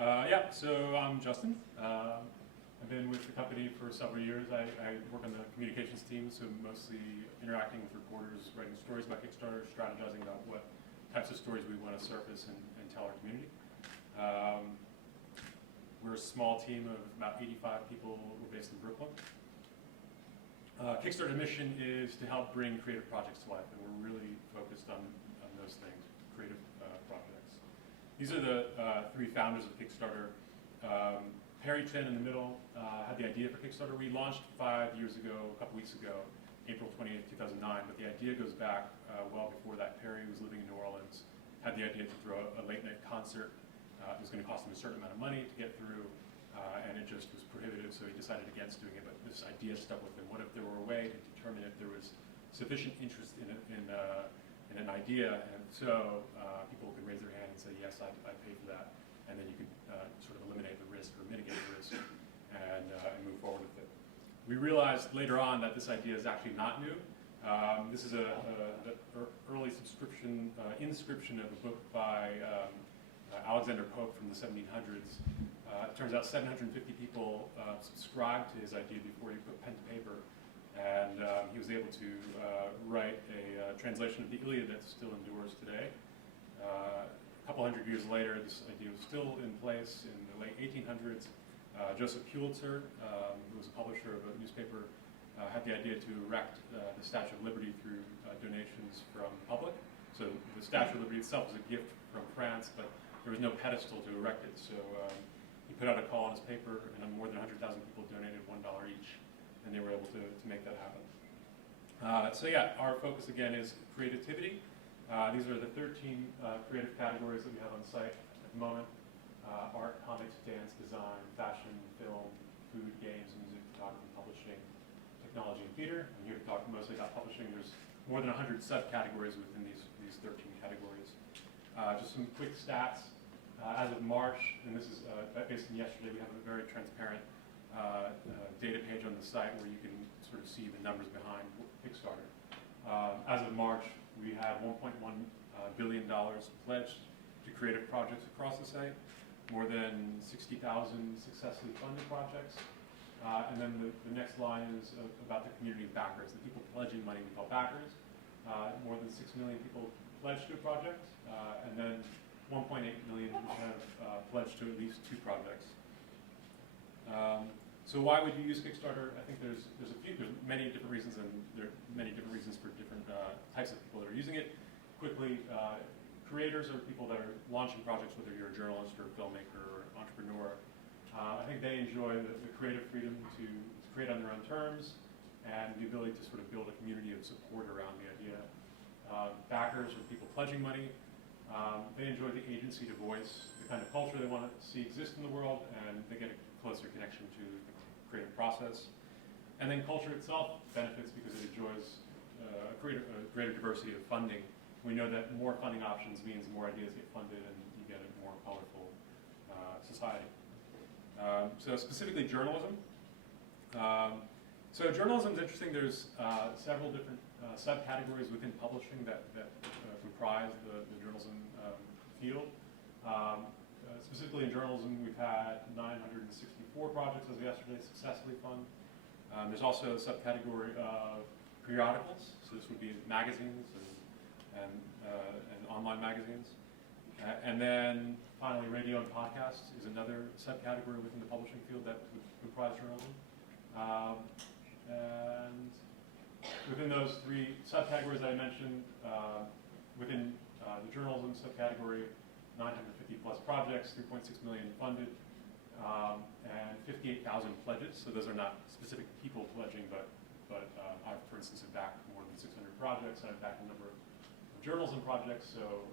Yeah, so I'm Justin. I've been with the company for several years. I work on the communications team, so mostly interacting with reporters, writing stories about Kickstarter, strategizing about what types of stories we want to surface and tell our community. We're a small team of about 85 people. We're based in Brooklyn. Kickstarter's mission is to help bring creative projects to life, and we're really focused on those things, creative projects. These are the three founders of Kickstarter. Perry Chen in the middle had the idea for Kickstarter. We launched 5 years ago, a couple weeks ago, April 28th, 2009, but the idea goes back well before that. Perry was living in New Orleans, had the idea to throw a late night concert. It was going to cost him a certain amount of money to get through, and it just was prohibitive, so he decided against doing it, but this idea stuck with him. What if there were a way to determine if there was sufficient interest in an idea, and so people could raise their hand and say, yes, I'd pay for that, and then you could sort of eliminate the risk or mitigate the risk and move forward with it. We realized later on that this idea is actually not new. This is the early inscription of a book by Alexander Pope from the 1700s. It turns out 750 people subscribed to his idea before he put pen to paper, and he was able to write a translation of the Iliad that still endures today. A couple hundred years later, this idea was still in place in the late 1800s. Joseph Pulitzer, who was a publisher of a newspaper, had the idea to erect the Statue of Liberty through donations from the public. So the Statue of Liberty itself was a gift from France, but there was no pedestal to erect it. So he put out a call in his paper, and more than 100,000 people donated $1 each, and they were able to make that happen. So yeah, our focus again is creativity. These are the 13 creative categories that we have on site at the moment. Art, comics, dance, design, fashion, film, food, games, music, photography, publishing, technology, and theater. I'm here to talk mostly about publishing. There's more than 100 subcategories within these 13 categories. Just some quick stats. As of March, and this is based on yesterday, we have a very transparent data page on the site where you can sort of see the numbers behind Kickstarter. As of March, we have $1.1 billion pledged to creative projects across the site, more than 60,000 successfully funded projects. And then the next line is about the community of backers, the people pledging money we call backers. More than 6 million people pledged to a project, and then 1.8 million have pledged to at least 2 projects. So why would you use Kickstarter? I think there's many different reasons, and there are many different reasons for different types of people that are using it. Quickly, creators are people that are launching projects, whether you're a journalist or a filmmaker or entrepreneur. I think they enjoy the creative freedom to create on their own terms and the ability to sort of build a community of support around the idea. Backers are people pledging money. They enjoy the agency to voice the kind of culture they want to see exist in the world, and they get a closer connection to the creative process. And then culture itself benefits because it enjoys a greater diversity of funding. We know that more funding options means more ideas get funded and you get a more colorful society. So specifically journalism. So journalism is interesting. There's several different subcategories within publishing that comprise the journalism field. Specifically in journalism, we've had 964 projects as of yesterday successfully funded. There's also a subcategory of periodicals. So this would be magazines and online magazines. And then finally, radio and podcasts is another subcategory within the publishing field that would comprise journalism. And within those 3 subcategories I mentioned, within the journalism subcategory, 950 plus projects, 3.6 million funded, and 58,000 pledges. So those are not specific people pledging, but I've, for instance, have backed more than 600 projects. I've backed a number of journalism projects, so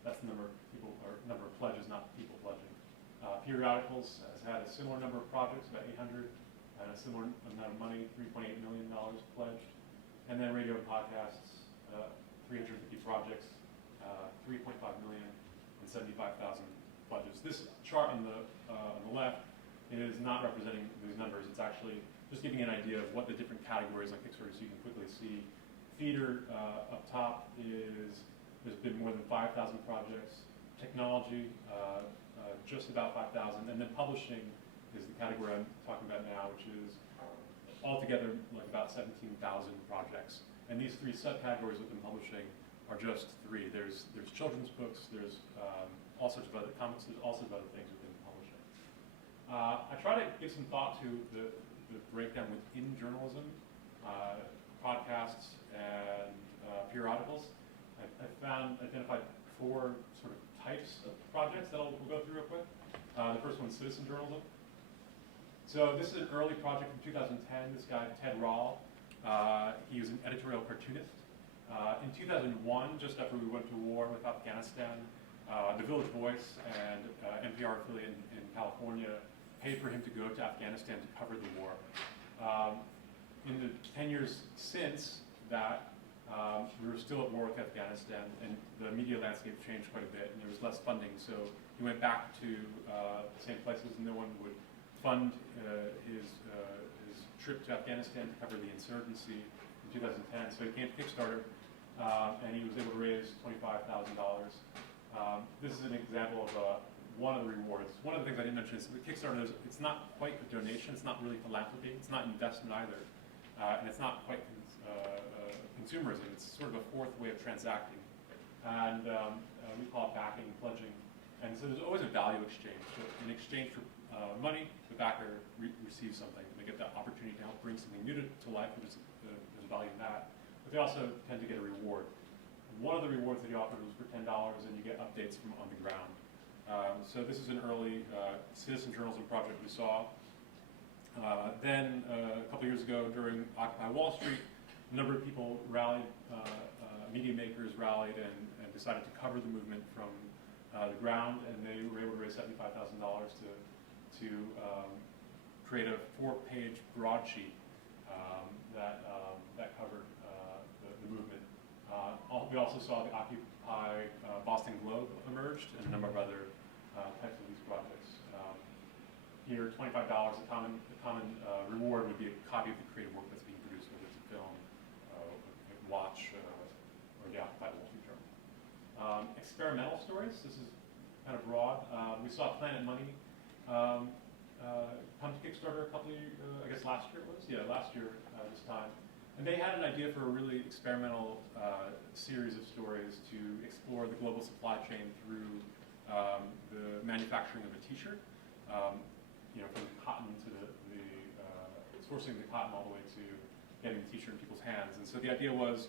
that's the number of people, or number of pledges, not people pledging. Periodicals has had a similar number of projects, about 800, and a similar amount of money, $3.8 million pledged. And then radio and podcasts, 350 projects, 3.5 million, and 75,000 pledges. This chart on the left is not representing these numbers. It's actually just giving an idea of what the different categories on Kickstarter, so you can quickly see. Theater up top there's been more than 5,000 projects. Technology, just about 5,000, and then publishing is the category I'm talking about now, which is altogether like about 17,000 projects. And these three subcategories within publishing are just three. There's children's books, there's all sorts of other comics, there's all sorts of other things within publishing. I try to give some thought to the breakdown within journalism, podcasts, and periodicals. I identified four sort of types of projects that we'll go through real quick. The first one's citizen journalism. So this is an early project from 2010. This guy, Ted Rall, he was an editorial cartoonist. In 2001, just after we went to war with Afghanistan, the Village Voice and NPR affiliate in California paid for him to go to Afghanistan to cover the war. In the 10 years since that, we were still at war with Afghanistan, and the media landscape changed quite a bit, and there was less funding. So he went back to the same places, and no one would fund his trip to Afghanistan to cover the insurgency in 2010. So he came to Kickstarter, and he was able to raise $25,000. This is an example of one of the rewards. One of the things I didn't mention is that Kickstarter, it's not quite a donation, it's not really philanthropy, it's not investment either, and it's not quite consumerism. It's sort of a fourth way of transacting, and we call it backing, pledging, and so there's always a value exchange. So in exchange for money, the backer receives something. They get the opportunity to help bring something new to life, which is there's value in that, but they also tend to get a reward. One of the rewards that he offered was for $10, and you get updates from on the ground. So this is an early citizen journalism project we saw. Then a couple years ago during Occupy Wall Street, a number of people rallied, media makers rallied and decided to cover the movement from the ground, and they were able to raise $75,000 to create a 4-page broadsheet that covered the movement. We also saw the Occupy Boston Globe emerged, and a number of other types of these projects. Here, $25, a common reward would be a copy of the creative work that's being produced, whether it's a film, a watch, or the Occupy Wall Street Journal. Experimental stories, this is kind of broad. We saw Planet Money come to Kickstarter a couple of years, I guess last year it was? Yeah, last year this time. And they had an idea for a really experimental series of stories to explore the global supply chain through the manufacturing of a T-shirt. From the cotton to the sourcing the cotton all the way to getting the T-shirt in people's hands. And so the idea was,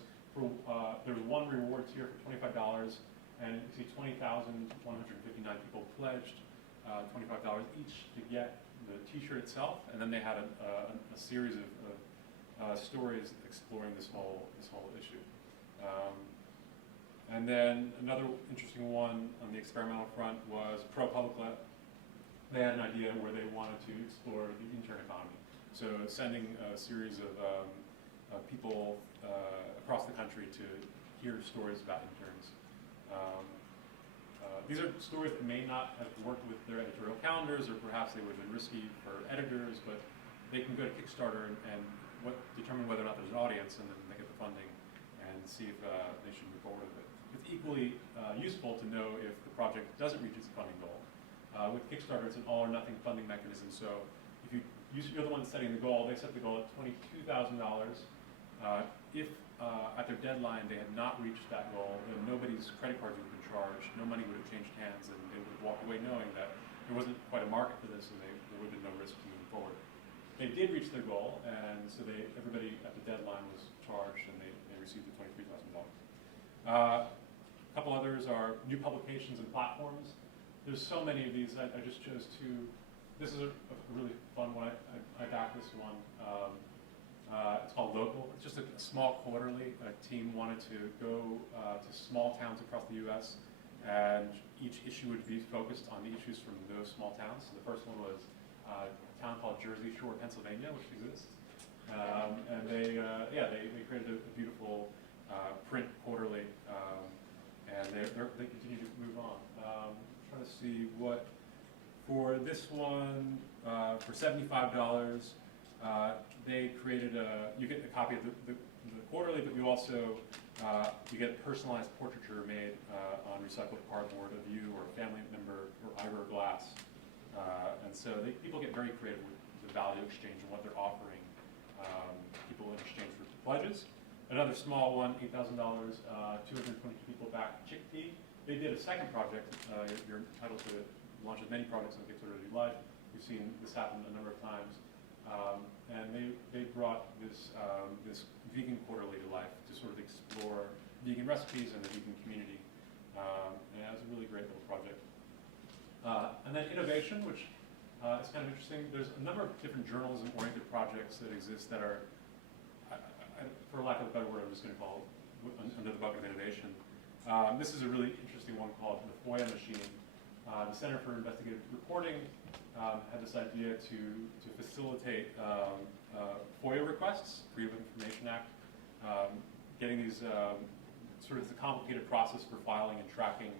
there's one reward tier for $25, and you see 20,159 people pledged $25 each to get the T-shirt itself, and then they had a series of stories exploring this whole issue. And then another interesting one on the experimental front was ProPublica. They had an idea where they wanted to explore the intern economy. So sending a series of people across the country to hear stories about interns. These are stories that may not have worked with their editorial calendars, or perhaps they would have been risky for editors, but they can go to Kickstarter and determine whether or not there's an audience, and then they get the funding and see if they should move forward with it. It's equally useful to know if the project doesn't reach its funding goal. With Kickstarter, it's an all-or-nothing funding mechanism, so if you're the one setting the goal, they set the goal at $22,000. If at their deadline they had not reached that goal, then nobody's credit cards would have been charged, no money would have changed hands, and they would have walked away knowing that there wasn't quite a market for this, and there would have been no risk moving forward. They did reach their goal, and so everybody at the deadline was charged, and they received the $23,000. A couple others are new publications and platforms. There's so many of these. I just chose two. This is a really fun one. I backed this one. It's called Local. It's just a small quarterly. A team wanted to go to small towns across the U.S., and each issue would be focused on the issues from those small towns. So the first one was a town called Jersey Shore, Pennsylvania, which exists. And they created a beautiful print quarterly, and they continue to move on. Trying to see what, for this one, for $75, they created you get a copy of the quarterly, but you also you get personalized portraiture made on recycled cardboard of you or a family member or Ira glass. And so people get very creative with the value exchange and what they're offering people in exchange for pledges. Another small one, $8,000, 222 people back Chickpea. They did a second project. You're entitled to launch as many projects on Kickstarter as you like. We've seen this happen a number of times. And they brought this vegan quarterly to life to sort of explore vegan recipes and the vegan community. And it was a really great little project. And then innovation, which is kind of interesting. There's a number of different journalism-oriented projects that exist that are, for lack of a better word, I'm just going to call it under the bucket of innovation. This is a really interesting one called the FOIA machine. The Center for Investigative Reporting had this idea to facilitate FOIA requests, Freedom of Information Act, getting these sort of the complicated process for filing and tracking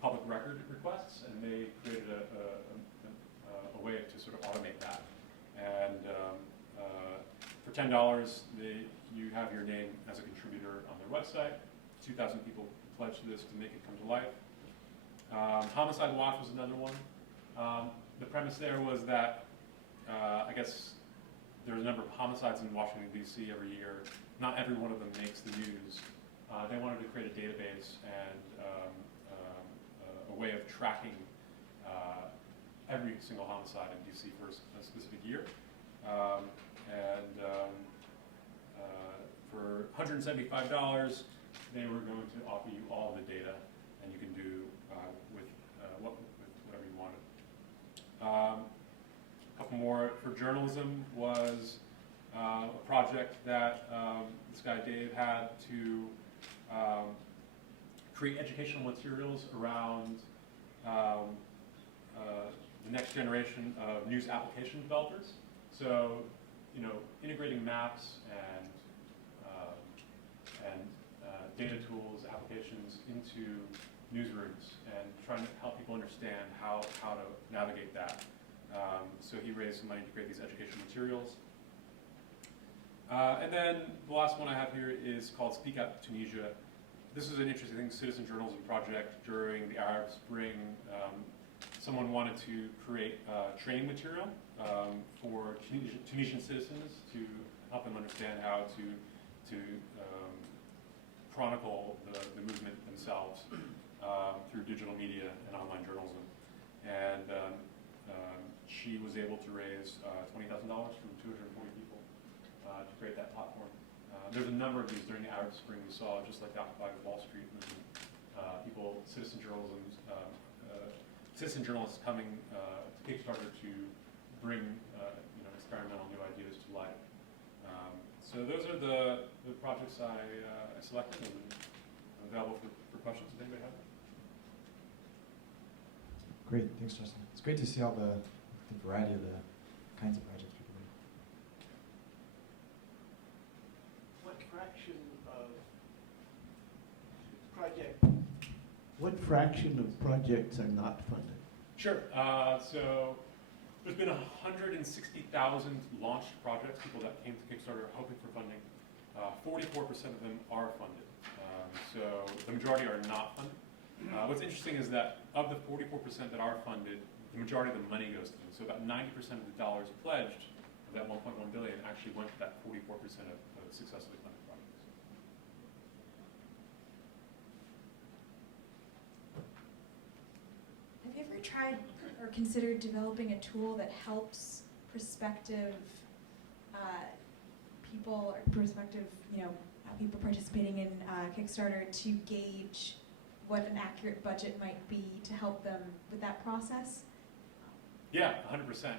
public record requests, and they created a way to sort of automate that. And for $10, you have your name as a contributor on their website. 2,000 people pledged to this to make it come to life. Homicide Watch was another one. The premise there was that, I guess, there's a number of homicides in Washington, D.C. every year. Not every one of them makes the news. They wanted to create a database and a way of tracking every single homicide in D.C. for a specific year. For $175, they were going to offer you all the data, and you can do with whatever you wanted. A couple more for journalism was a project that this guy Dave had to create educational materials around the next generation of news application developers. So, integrating maps and data tools, applications into newsrooms, and trying to help people understand how to navigate that. So he raised some money to create these educational materials. And then the last one I have here is called Speak Out Tunisia. This is an interesting citizen journalism project during the Arab Spring. Someone wanted to create training material for Tunisian citizens to help them understand how to chronicle the movement themselves through digital media and online journalism. And she was able to raise $20,000 from 240 people to create that platform. There's a number of these during the Arab Spring. We saw, just like the Occupy Wall Street movement, citizen journalists coming to Kickstarter to bring experimental new ideas to life. So those are the projects I selected and available for questions. Does anybody have them? Great, thanks, Justin. It's great to see all the variety of the kinds of projects people do. What fraction of projects are not funded? Sure. So there's been 160,000 launched projects, people that came to Kickstarter hoping for funding. 44% of them are funded. So the majority are not funded. What's interesting is that of the 44% that are funded, the majority of the money goes to them. So about 90% of the dollars pledged of that 1.1 billion actually went to that 44% of successfully funded projects. Have you ever tried or considered developing a tool that helps prospective people or prospective, people participating in Kickstarter to gauge what an accurate budget might be to help them with that process? Yeah, 100%.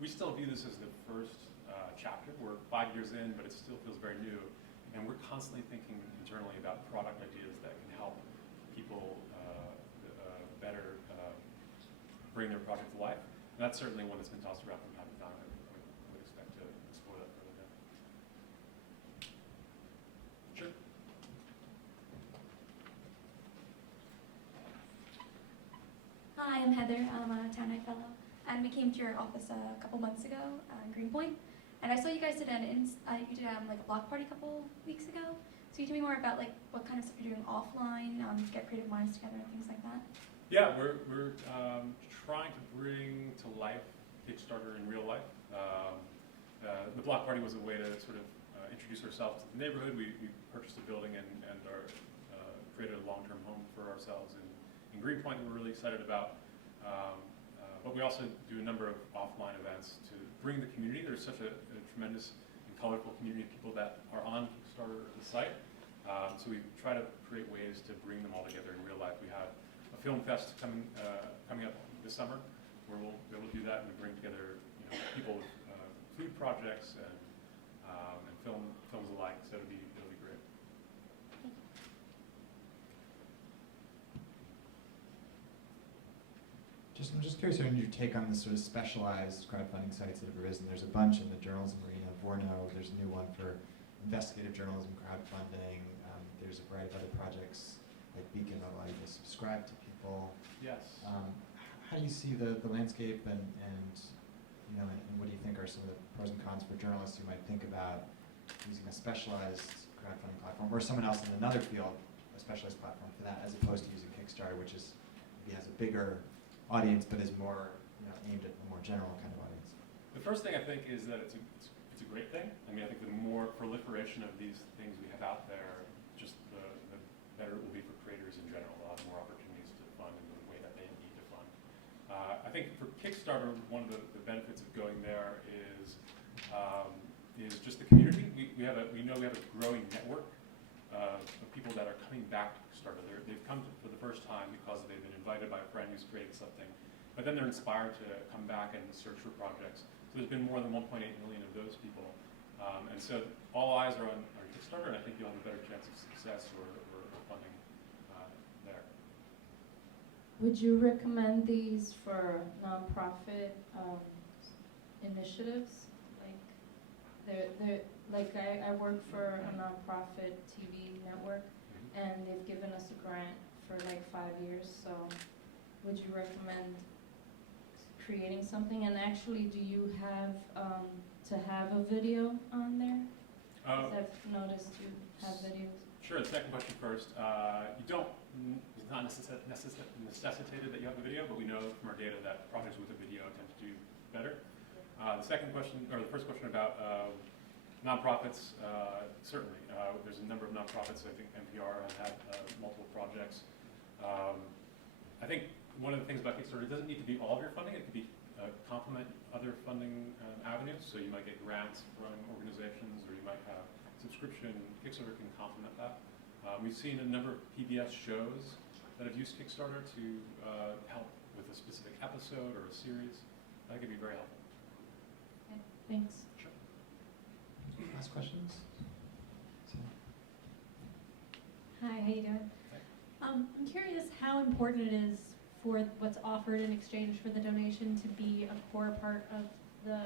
We still view this as the first chapter. We're 5 years in, but it still feels very new, and we're constantly thinking internally about product ideas that can help people better bring their project to life. And that's certainly one that's been tossed around from time to time. I would expect to explore that further now. Sure. Hi, I'm Heather. I'm a Town Eye Fellow, and we came to your office a couple months ago in Greenpoint, and I saw you guys did like a block party a couple weeks ago. So can you tell me more about like what kind of stuff you're doing offline to get creative minds together and things like that? Yeah, we're trying to bring to life Kickstarter in real life. The block party was a way to sort of introduce ourselves to the neighborhood. We purchased a building and created a long-term home for ourselves in Greenpoint that we're really excited about. But we also do a number of offline events to bring the community. There's such a tremendous and colorful community of people that are on Kickstarter, the site. So we try to create ways to bring them all together in real life. We have a film fest coming up this summer where we'll be able to do that and bring together people with food projects and films alike. So it'll be great. I'm just curious on your take on the sort of specialized crowdfunding sites that have arisen. There's a bunch in the journalism arena. Vorno, there's a new one for investigative journalism crowdfunding. There's a variety of other projects like Beacon that allow you to subscribe to people. Yes. How do you see the landscape and what do you think are some of the pros and cons for journalists who might think about using a specialized crowdfunding platform or someone else in another field, a specialized platform for that, as opposed to using Kickstarter, which is maybe has a bigger audience but is more aimed at a more general kind of audience? The first thing I think is that it's a great thing. I mean, I think the more proliferation of these things we have out there, just the better it will be for creators in general. They'll have more opportunities to fund in the way that they need to fund. I think for Kickstarter, one of the benefits of going there is just the community. We know we have a growing network of people that are coming back to Kickstarter. They've come for the first time because they've been invited by a friend who's created something, but then they're inspired to come back and search for projects. So there's been more than 1.8 million of those people. And so all eyes are on Kickstarter, and I think you'll have a better chance of success or funding there. Would you recommend these for nonprofit initiatives? I work for a nonprofit TV network, and they've given us a grant for like 5 years. So, would you recommend creating something? And actually, do you have to have a video on there? Because I've noticed you have videos. Sure. The second question first. You don't. It's not necessitated that you have a video, but we know from our data that projects with a video tend to do better. The second question, or the first question about nonprofits, certainly. There's a number of nonprofits. I think NPR have had multiple projects. I think one of the things about Kickstarter, it doesn't need to be all of your funding. It could be complement other funding avenues. So you might get grants from organizations, or you might have subscription. Kickstarter can complement that. We've seen a number of PBS shows that have used Kickstarter to help with a specific episode or a series. That could be very helpful. Okay, thanks. Sure. Last questions? Hi, how you doing? I'm curious how important it is for what's offered in exchange for the donation to be a core part of the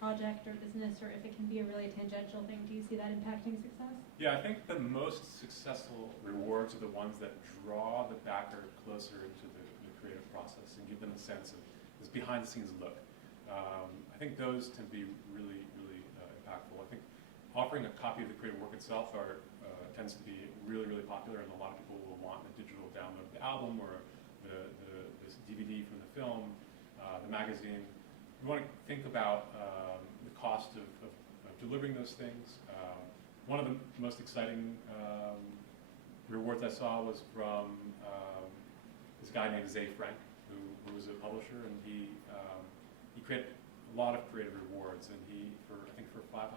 project or business, or if it can be a really tangential thing. Do you see that impacting success? Yeah, I think the most successful rewards are the ones that draw the backer closer into the creative process and give them a sense of this behind-the-scenes look. I think those tend to be really, really impactful. I think offering a copy of the creative work itself tends to be really, really popular, and a lot of people will want the digital download of the album or this DVD from the film, the magazine. We want to think about the cost of delivering those things. One of the most exciting rewards I saw was from this guy named Zay Frank, who was a publisher, and he created a lot of creative rewards. And I think for $500,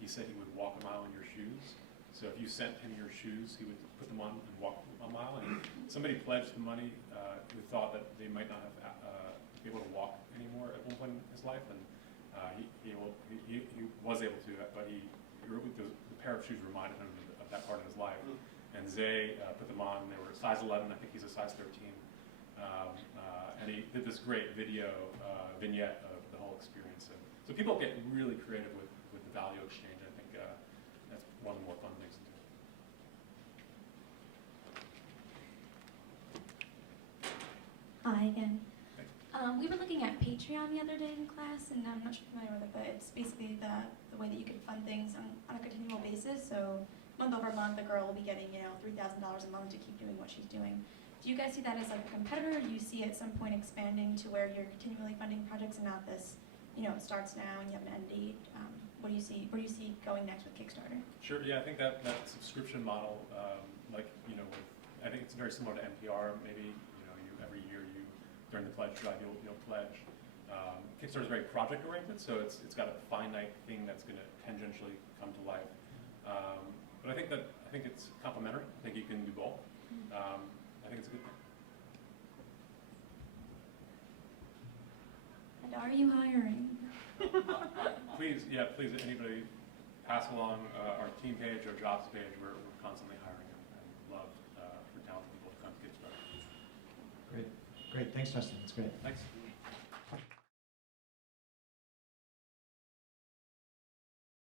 he said he would walk a mile in your shoes. So if you sent him your shoes, he would put them on and walk a mile. And somebody pledged the money who thought that they might not have be able to walk anymore at one point in his life, and he was able to, but the pair of shoes reminded him of that part of his life. And Zay put them on, and they were size 11. I think he's a size 13. And he did this great video vignette of the whole experience. So people get really creative with the value exchange. I think that's one of the more fun things to do. Hi again. We were looking at Patreon the other day in class, and I'm not sure if you're familiar with it, but it's basically the way that you can fund things on a continual basis. So month over month, a girl will be getting, you know, $3,000 a month to keep doing what she's doing. Do you guys see that as like a competitor, or do you see at some point expanding to where you're continually funding projects and not this, you know, it starts now and you have an end date? What do you see? Where do you see going next with Kickstarter? Sure, yeah, I think that subscription model, like, you know, I think it's very similar to NPR. Maybe, you know, every year during the pledge drive, you'll pledge. Kickstarter is very project oriented, so it's got a finite thing that's going to tangentially come to life. But I think it's complementary. I think you can do both. I think it's a good thing. And are you hiring? Please, anybody pass along our team page or jobs page. We're constantly hiring and love for talented people to come to Kickstarter. Great, thanks Justin, that's great. Thanks.